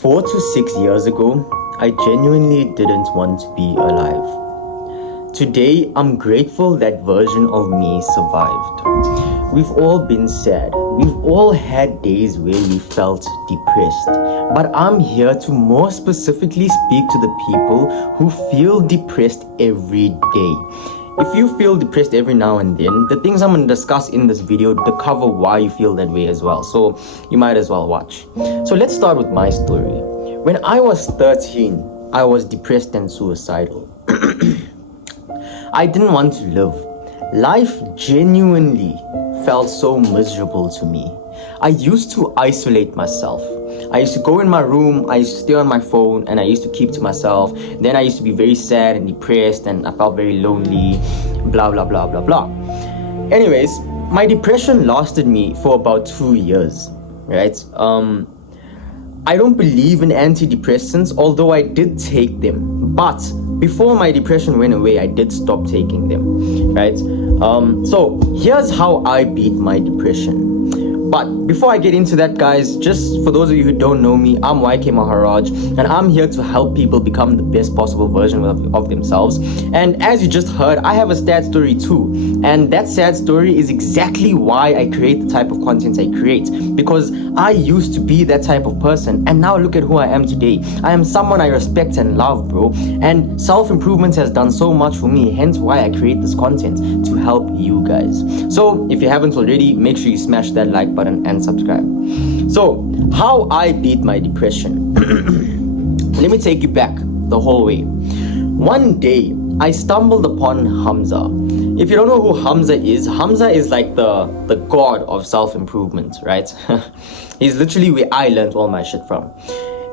4 to 6 years ago, I genuinely didn't want to be alive. Today, I'm grateful that version of me survived. We've all been sad. We've all had days where we felt depressed. But I'm here to more specifically speak to the people who feel depressed every day. If you feel depressed every now and then, the things I'm going to discuss in this video to cover why you feel that way as well. So you might as well watch. So let's start with my story. When I was 13, I was depressed and suicidal. I didn't want to live. Life genuinely felt so miserable to me. I used to isolate myself. I used to go in my room, I used to stay on my phone, and I used to keep to myself. Then I used to be very sad and depressed, and I felt very lonely, blah, blah, blah, blah, blah. Anyways, my depression lasted me for about 2 years, right? I don't believe in antidepressants, although I did take them. But before my depression went away, I did stop taking them, right? So here's how I beat my depression. But before I get into that, guys, just for those of you who don't know me, I'm YK Maharaj, and I'm here to help people become the best possible version of themselves. And as you just heard, I have a sad story too. And that sad story is exactly why I create the type of content I create. Because I used to be that type of person, and now look at who I am today. I am someone I respect and love, bro. And self-improvement has done so much for me, hence why I create this content, to help you guys. So if you haven't already, make sure you smash that like button and subscribe. So how I beat my depression. Let me take you back the whole way. One day I stumbled upon Hamza. If you don't know who Hamza is like the god of self-improvement, right? He's literally where I learned all my shit from.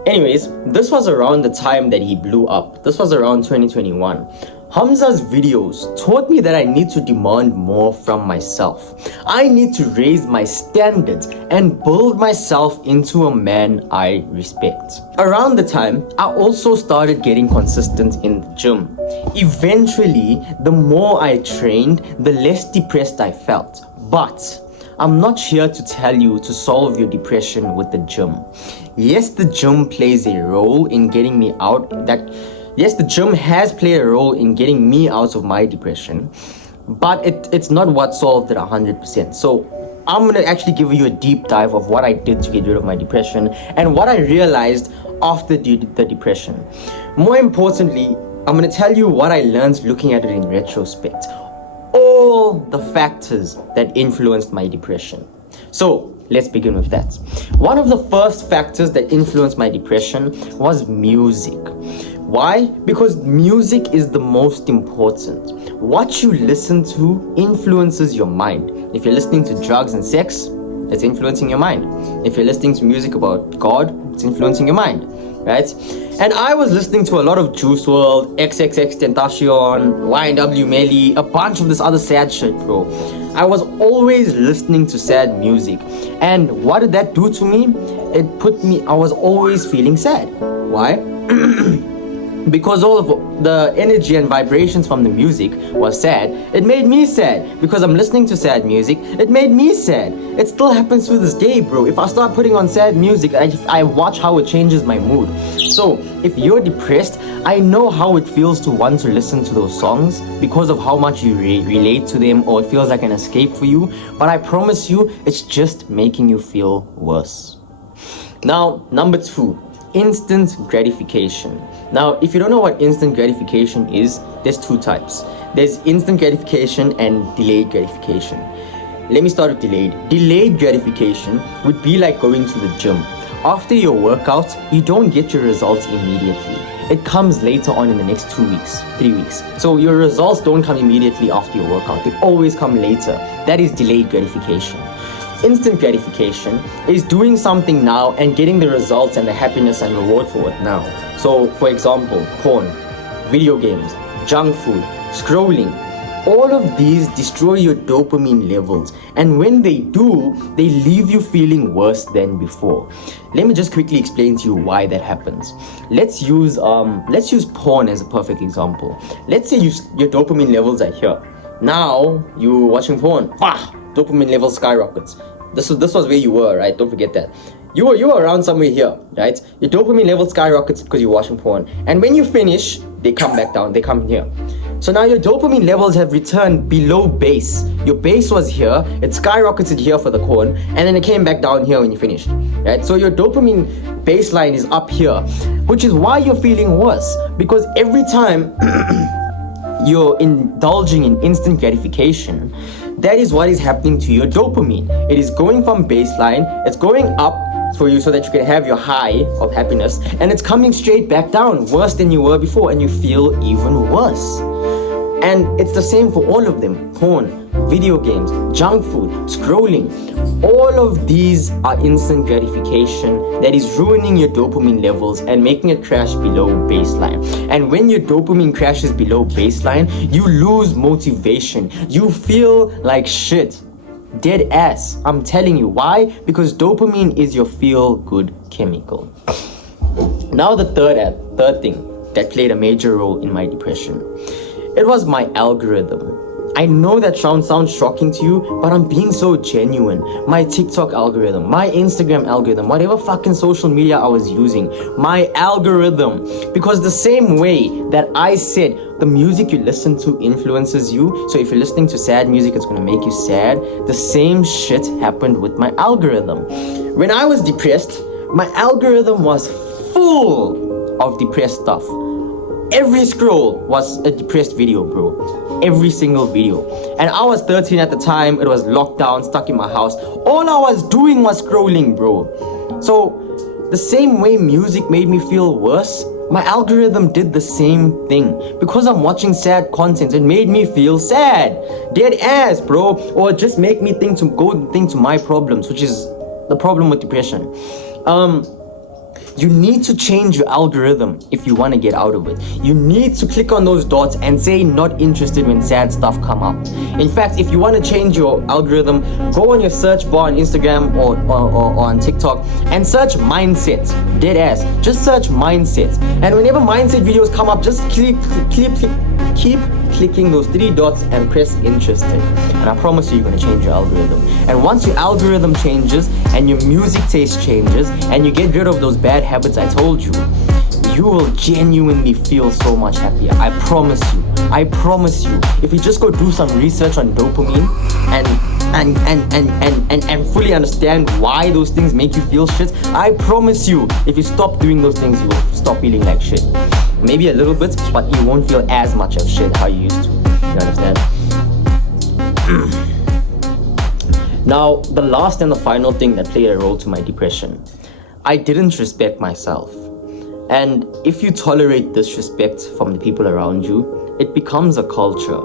Anyways, this was around the time that he blew up. This was around 2021. Hamza's videos taught me that I need to demand more from myself. I need to raise my standards and build myself into a man I respect. Around the time, I also started getting consistent in the gym. Eventually, the more I trained, the less depressed I felt. But I'm not here to tell you to solve your depression with the gym. Yes, the gym plays a role in getting me out Yes, the gym has played a role in getting me out of my depression, but it's not what solved it 100%. So I'm gonna actually give you a deep dive of what I did to get rid of my depression and what I realized after the depression. More importantly, I'm gonna tell you what I learned looking at it in retrospect. All the factors that influenced my depression. So let's begin with that. One of the first factors that influenced my depression was music. Why? Because music is the most important. What you listen to influences your mind. If you're listening to drugs and sex, it's influencing your mind. If you're listening to music about God, it's influencing your mind, right? And I was listening to a lot of Juice WRLD, XXXTentacion, YNW Melly, a bunch of this other sad shit, bro. I was always listening to sad music. And what did that do to me? I was always feeling sad. Why? Because all of the energy and vibrations from the music was sad, it made me sad. Because I'm listening to sad music, it made me sad. It still happens to this day, bro. If I start putting on sad music, I watch how it changes my mood. So if you're depressed, I know how it feels to want to listen to those songs because of how much you relate to them, or it feels like an escape for you. But I promise you, it's just making you feel worse. Now, number 2. Instant gratification. Now, if you don't know what instant gratification is, there's 2 types. There's instant gratification and delayed gratification. Let me start with delayed. Delayed gratification would be like going to the gym. After your workout, you don't get your results immediately. It comes later on in the next 2 weeks, 3 weeks. So your results don't come immediately after your workout. They always come later. That is delayed gratification. Instant gratification is doing something now and getting the results and the happiness and reward for it now. So, for example, porn, video games, junk food, scrolling. All of these destroy your dopamine levels, and when they do, they leave you feeling worse than before. Let me just quickly explain to you why that happens. Let's use porn as a perfect example. Let's say your dopamine levels are here. Now you're watching porn. Dopamine level skyrockets. This was where you were, right? Don't forget that. you were around somewhere here, right? Your dopamine level skyrockets because you're watching porn. And when you finish, they come back down, they come here. So now your dopamine levels have returned below base. Your base was here, it skyrocketed here for the corn, and then it came back down here when you finished, right? So your dopamine baseline is up here, which is why you're feeling worse. Because every time you're indulging in instant gratification, that is what is happening to your dopamine. It is going from baseline, it's going up for you so that you can have your high of happiness, and it's coming straight back down, worse than you were before, and you feel even worse. And it's the same for all of them. Porn, video games, junk food, scrolling. All of these are instant gratification that is ruining your dopamine levels and making it crash below baseline. And when your dopamine crashes below baseline, you lose motivation. You feel like shit. Dead ass. I'm telling you. Why? Because dopamine is your feel-good chemical. Now the third thing that played a major role in my depression. It was my algorithm. I know that sounds shocking to you, but I'm being so genuine. My TikTok algorithm, my Instagram algorithm, whatever fucking social media I was using, my algorithm. Because the same way that I said the music you listen to influences you, so if you're listening to sad music, it's gonna make you sad, the same shit happened with my algorithm. When I was depressed, my algorithm was full of depressed stuff. Every scroll was a depressed video, bro. Every single video. And I was 13 at the time. It was locked down, stuck in my house. All I was doing was scrolling, bro. So the same way music made me feel worse, my algorithm did the same thing. Because I'm watching sad content, it made me feel sad. Dead ass, bro. Or just make me think to my problems, which is the problem with depression. You need to change your algorithm if you want to get out of it. You need to click on those dots and say not interested when sad stuff come up. In fact, if you want to change your algorithm, go on your search bar on Instagram or on TikTok and search mindset. Dead ass. Just search mindset. And whenever mindset videos come up, just keep clicking those 3 dots and press interested. And I promise you, you're going to change your algorithm. And once your algorithm changes and your music taste changes and you get rid of those bad habits I told you, you will genuinely feel so much happier. I promise you. I promise you. If you just go do some research on dopamine and fully understand why those things make you feel shit, I promise you, if you stop doing those things, you will stop feeling like shit. Maybe a little bit, but you won't feel as much of shit how you used to. You understand? Now, the last and the final thing that played a role to my depression. I didn't respect myself. And if you tolerate disrespect from the people around you, it becomes a culture.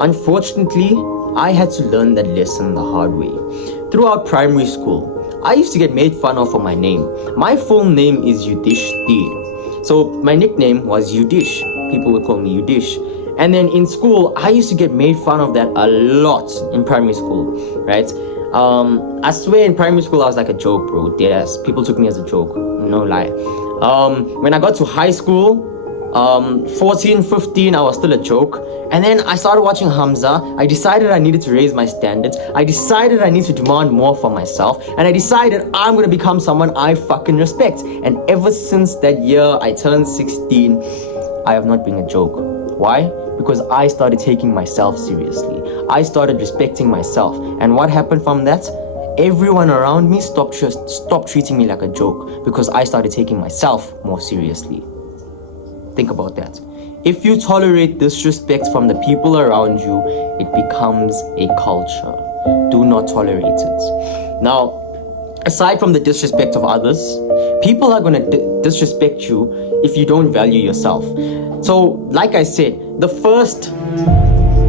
Unfortunately, I had to learn that lesson the hard way. Throughout primary school, I used to get made fun of for my name. My full name is Yudish Steed. So my nickname was Yudish. People would call me Yudish. And then in school, I used to get made fun of that a lot in primary school, right? I swear in primary school I was like a joke, bro. Deadass. People took me as a joke, no lie. When I got to high school, 14, 15, I was still a joke. And then I started watching Hamza. I decided I needed to raise my standards. I decided I need to demand more for myself. And I decided I'm gonna become someone I fucking respect. And ever since that year I turned 16, I have not been a joke. Why? Because I started taking myself seriously. I started respecting myself. And what happened from that? Everyone around me stopped treating me like a joke because I started taking myself more seriously. Think about that. If you tolerate disrespect from the people around you, it becomes a culture. Do not tolerate it. Now, aside from the disrespect of others, people are going to disrespect you if you don't value yourself. So, like I said, the first,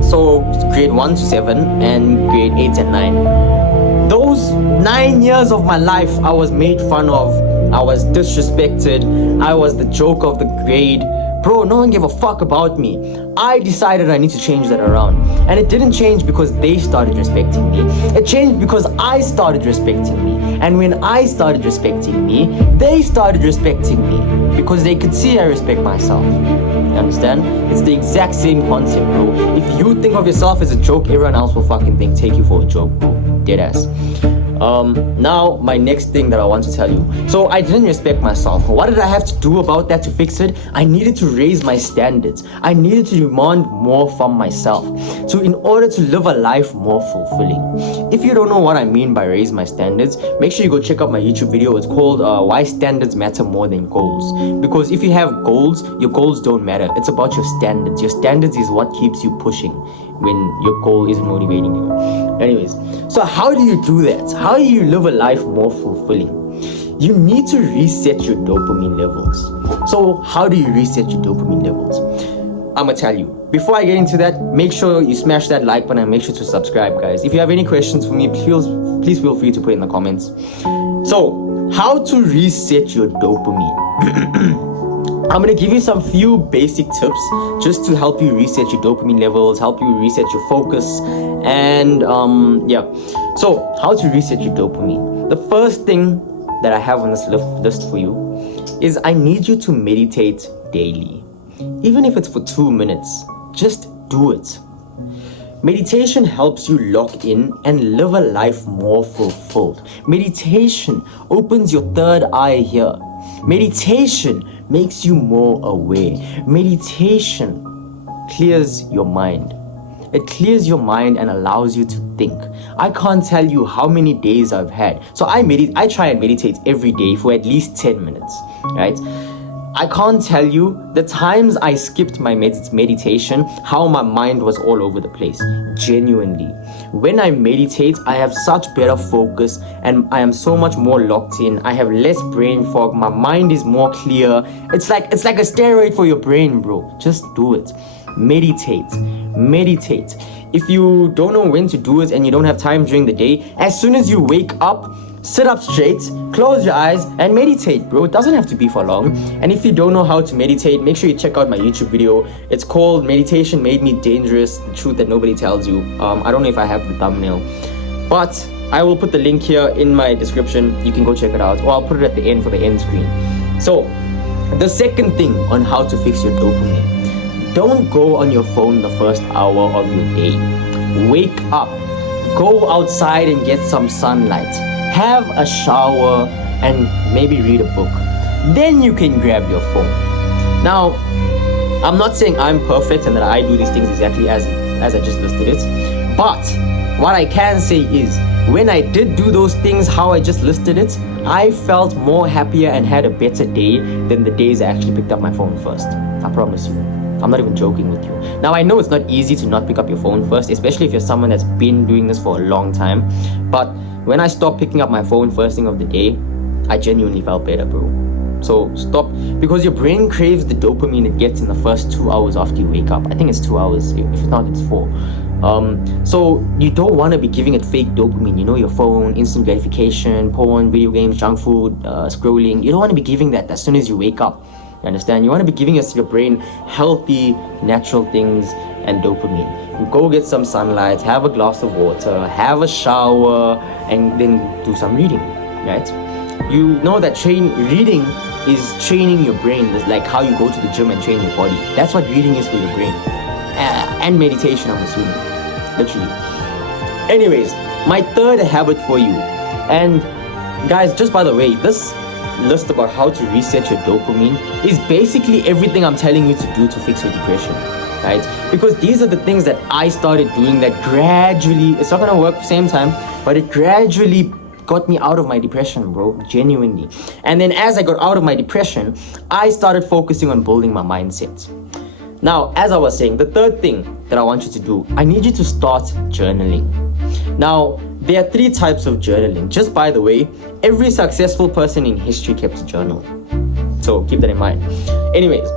so grade 1 to 7 and grade 8 and 9. Those 9 years of my life, I was made fun of. I was disrespected. I was the joke of the grade. Bro, no one gave a fuck about me. I decided I need to change that around. And it didn't change because they started respecting me. It changed because I started respecting me. And when I started respecting me, they started respecting me. Because they could see I respect myself. You understand? It's the exact same concept, bro. If you think of yourself as a joke, everyone else will fucking take you for a joke, bro. Deadass. Now my next thing that I want to tell you. So I didn't respect myself. What did I have to do about that to fix it? I needed to raise my standards. I needed to demand more from myself. So in order to live a life more fulfilling. If you don't know what I mean by raise my standards, make sure you go check out my YouTube video. It's called Why Standards Matter More Than Goals. Because if you have goals, your goals don't matter. It's about your standards. Your standards is what keeps you pushing when your goal isn't motivating you. Anyways, so how do you do that? How do you live a life more fulfilling? You need to reset your dopamine levels. So how do you reset your dopamine levels? I'm gonna tell you. Before I get into that, make sure you smash that like button and make sure to subscribe, guys. If you have any questions for me, please feel free to put it in the comments. So, how to reset your dopamine? I'm gonna give you some few basic tips just to help you reset your dopamine levels, help you reset your focus, and yeah. So, how to reset your dopamine? The first thing that I have on this list for you is I need you to meditate daily. Even if it's for 2 minutes, just do it. Meditation helps you lock in and live a life more fulfilled. Meditation opens your third eye here. Meditation makes you more aware. Meditation clears your mind. It clears your mind and allows you to think. I can't tell you how many days I've had. So I try and meditate every day for at least 10 minutes, right? I can't tell you the times I skipped my meditation, how my mind was all over the place. Genuinely. When I meditate, I have such better focus and I am so much more locked in. I have less brain fog. My mind is more clear. It's like a steroid for your brain, bro. Just do it. Meditate. Meditate. If you don't know when to do it and you don't have time during the day, as soon as you wake up, sit up straight, close your eyes and meditate, bro. It doesn't have to be for long. And if you don't know how to meditate, make sure you check out my YouTube video. It's called Meditation Made Me Dangerous, the truth that nobody tells you. I don't know if I have the thumbnail, but I will put the link here in my description. You can go check it out, or I'll put it at the end for the end screen. So the second thing on how to fix your dopamine: don't go on your phone the first hour of your day. Wake up, go outside and get some sunlight. Have a shower and maybe read a book. Then you can grab your phone. Now, I'm not saying I'm perfect and that I do these things exactly as I just listed it. But what I can say is, when I did do those things how I just listed it, I felt more happier and had a better day than the days I actually picked up my phone first. I promise you. I'm not even joking with you. Now, I know it's not easy to not pick up your phone first, especially if you're someone that's been doing this for a long time. But when I stopped picking up my phone first thing of the day, I genuinely felt better, bro. So stop, because your brain craves the dopamine it gets in the first 2 hours after you wake up. I think it's 2 hours, if not it's 4. So you don't want to be giving it fake dopamine, you know, your phone, instant gratification, porn, video games, junk food, scrolling. You don't want to be giving that as soon as you wake up. You understand? You want to be giving your brain healthy, natural things and dopamine. You go get some sunlight, have a glass of water, have a shower, and then do some reading, right? You know that reading is training your brain. It's like how you go to the gym and train your body. That's what reading is for your brain. And meditation, I'm assuming. Literally. Anyways, my third habit for you. And guys, just by the way, this list about how to reset your dopamine is basically everything I'm telling you to do to fix your depression, right? Because these are the things that I started doing that gradually, it's not gonna work at the same time, but it gradually got me out of my depression, bro, genuinely. And then as I got out of my depression, I started focusing on building my mindset. Now, as I was saying, the third thing that I want you to do, I need you to start journaling. Now, there are 3 types of journaling. Just by the way, every successful person in history kept a journal. So keep that in mind. Anyways,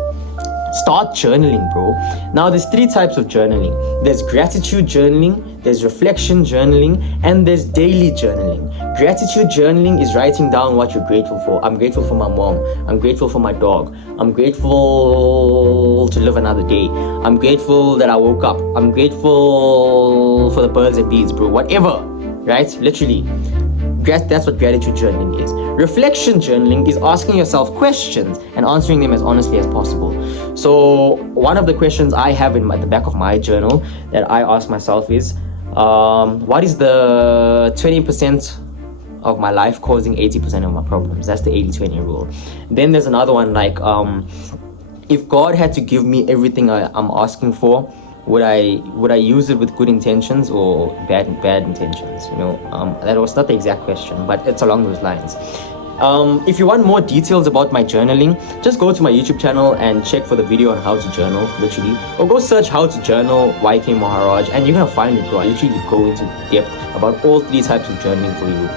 start journaling, bro. Now, there's 3 types of journaling. There's gratitude journaling, there's reflection journaling, and there's daily journaling. Gratitude journaling is writing down what you're grateful for. I'm grateful for my mom. I'm grateful for my dog. I'm grateful to live another day. I'm grateful that I woke up. I'm grateful for the birds and bees, bro. Whatever, right? Literally. That's what gratitude journaling is. Reflection journaling is asking yourself questions and answering them as honestly as possible. So one of the questions I have at the back of my journal that I ask myself is, what is the 20% of my life causing 80% of my problems. That's the 80-20 rule. Then there's another one like, if God had to give me everything I'm asking for, would I use it with good intentions or bad intentions? That was not the exact question, but it's along those lines. If you want more details about my journaling, just go to my YouTube channel and check for the video on how to journal, literally. Or go search how to journal YK Maharaj and you're gonna find it, bro. I literally go into depth about all 3 types of journaling for you.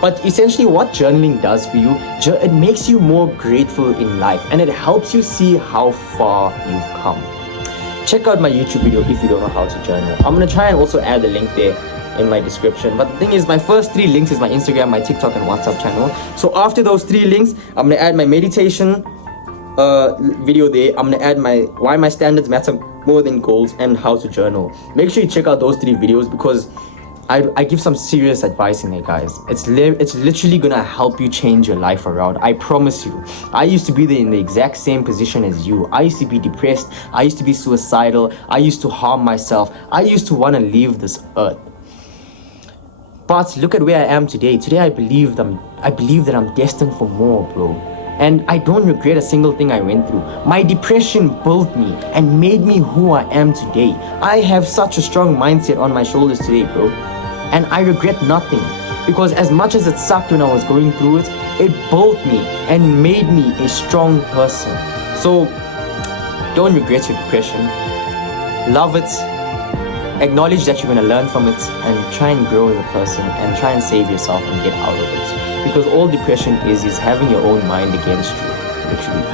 But essentially what journaling does for you, it makes you more grateful in life and it helps you see how far you've come. Check out my YouTube video if you don't know how to journal. I'm gonna try and also add a link there in my description. But the thing is, my first 3 links is my Instagram, my TikTok and WhatsApp channel. So after those 3 links, I'm gonna add my meditation video there. I'm gonna add my why my standards matter more than goals and how to journal. Make sure you check out those 3 videos because I give some serious advice in there, guys. It's literally gonna help you change your life around. I promise you. I used to be there in the exact same position as you. I used to be depressed. I used to be suicidal. I used to harm myself. I used to want to leave this earth. But look at where I am today. Today I believe that I'm destined for more, bro. And I don't regret a single thing I went through. My depression built me and made me who I am today. I have such a strong mindset on my shoulders today, bro. And I regret nothing. Because as much as it sucked when I was going through it, it built me and made me a strong person. So don't regret your depression. Love it. Acknowledge that you're going to learn from it and try and grow as a person and try and save yourself and get out of it. Because all depression is having your own mind against you, literally.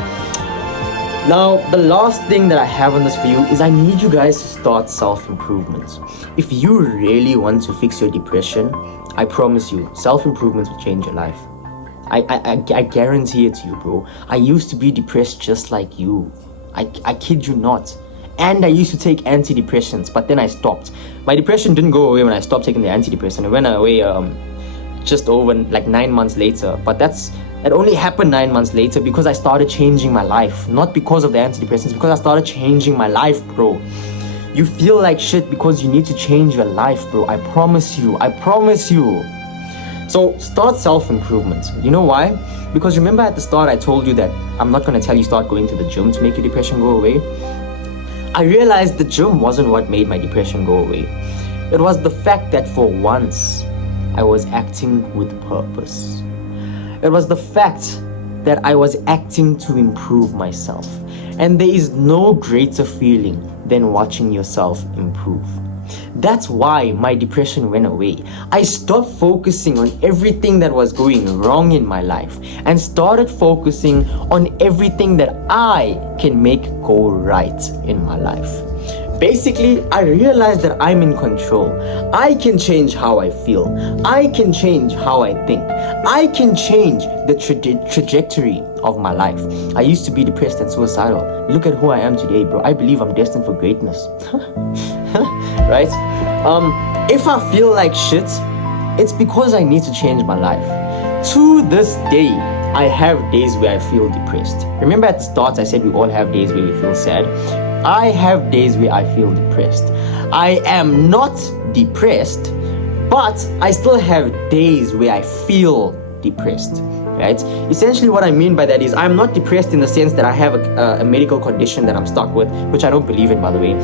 Now, the last thing that I have on this for you is I need you guys to start self-improvement. If you really want to fix your depression, I promise you, self-improvement will change your life. I guarantee it to you, bro. I used to be depressed just like you. I kid you not. And I used to take antidepressants, but then I stopped. My depression didn't go away when I stopped taking the antidepressant. It went away just over like 9 months later. But it only happened 9 months later because I started changing my life. Not because of the antidepressants, because I started changing my life, bro. You feel like shit because you need to change your life, bro. I promise you. I promise you. So start self-improvement. You know why? Because remember at the start I told you that I'm not going to tell you start going to the gym to make your depression go away. I realized the gym wasn't what made my depression go away. It was the fact that for once, I was acting with purpose. It was the fact that I was acting to improve myself. And there is no greater feeling than watching yourself improve. That's why my depression went away. I stopped focusing on everything that was going wrong in my life and started focusing on everything that I can make go right in my life. Basically, I realized that I'm in control. I can change how I feel. I can change how I think. I can change the trajectory of my life. I used to be depressed and suicidal. Look at who I am today, bro. I believe I'm destined for greatness. Right? If I feel like shit, it's because I need to change my life. To this day, I have days where I feel depressed. Remember at the start I said we all have days where we feel sad? I have days where I feel depressed. I am not depressed, but I still have days where I feel depressed, right? Essentially what I mean by that is I'm not depressed in the sense that I have a medical condition that I'm stuck with, which I don't believe in, by the way.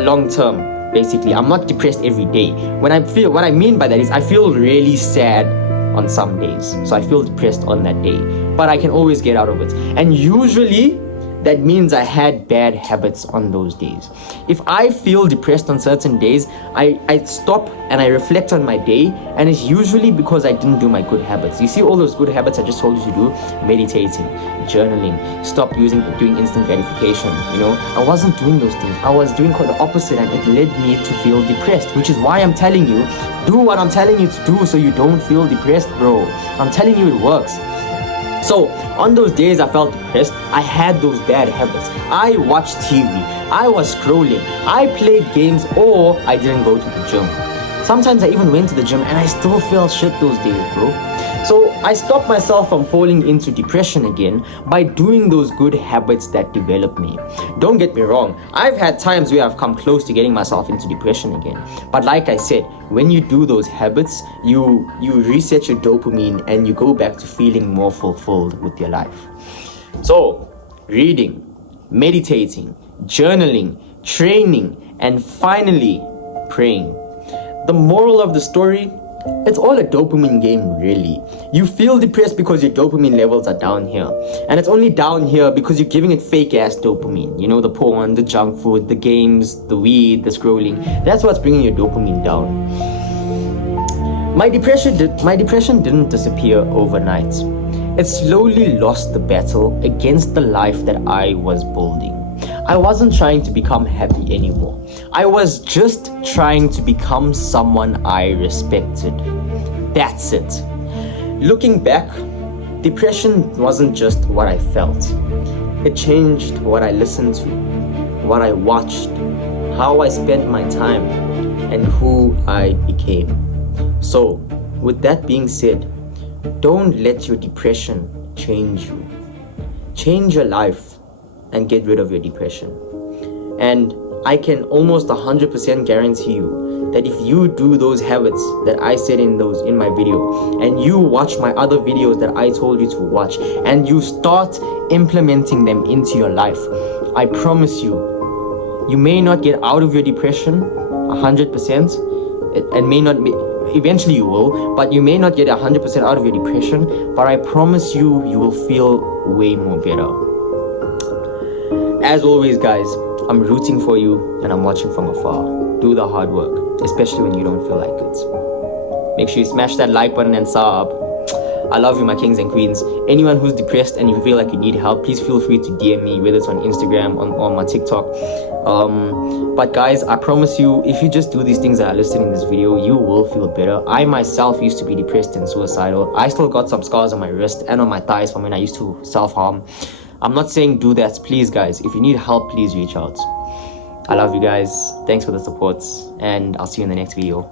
Long term, basically. I'm not depressed every day. What I mean by that is I feel really sad on some days. So I feel depressed on that day. But I can always get out of it. And usually that means I had bad habits on those days. If I feel depressed on certain days, I stop and I reflect on my day, and it's usually because I didn't do my good habits. You see all those good habits I just told you to do? Meditating, journaling, stop doing instant gratification, I wasn't doing those things. I was doing quite the opposite, and it led me to feel depressed, which is why I'm telling you, do what I'm telling you to do so you don't feel depressed, bro. I'm telling you it works. So, on those days I felt depressed, I had those bad habits. I watched TV, I was scrolling, I played games, or I didn't go to the gym. Sometimes I even went to the gym and I still felt shit those days, bro. So I stopped myself from falling into depression again by doing those good habits that develop me. Don't get me wrong, I've had times where I've come close to getting myself into depression again. But like I said, when you do those habits, you reset your dopamine and you go back to feeling more fulfilled with your life. So, reading, meditating, journaling, training, and finally, praying. The moral of the story, it's all a dopamine game, really. You feel depressed because your dopamine levels are down here. And it's only down here because you're giving it fake-ass dopamine. You know, the porn, the junk food, the games, the weed, the scrolling. That's what's bringing your dopamine down. My depression didn't disappear overnight. It slowly lost the battle against the life that I was building. I wasn't trying to become happy anymore. I was just trying to become someone I respected. That's it. Looking back, depression wasn't just what I felt. It changed what I listened to, what I watched, how I spent my time, and who I became. So, with that being said, don't let your depression change you. Change your life and get rid of your depression. And I can almost 100% guarantee you that if you do those habits that I said in my video, and you watch my other videos that I told you to watch, and you start implementing them into your life, I promise you, you may not get out of your depression 100%, and may not be, eventually you will, but you may not get 100% out of your depression, but I promise you, you will feel way more better. As always, guys, I'm rooting for you and I'm watching from afar. Do the hard work, especially when you don't feel like it. Make sure you smash that like button and sub. I love you, my kings and queens. Anyone who's depressed and you feel like you need help, please feel free to DM me, whether it's on Instagram or on my TikTok. But guys, I promise you, if you just do these things that are listed in this video, you will feel better. I myself used to be depressed and suicidal. I still got some scars on my wrist and on my thighs from when I used to self-harm. I'm not saying do that, please guys. If you need help, please reach out. I love you guys. Thanks for the support, and I'll see you in the next video.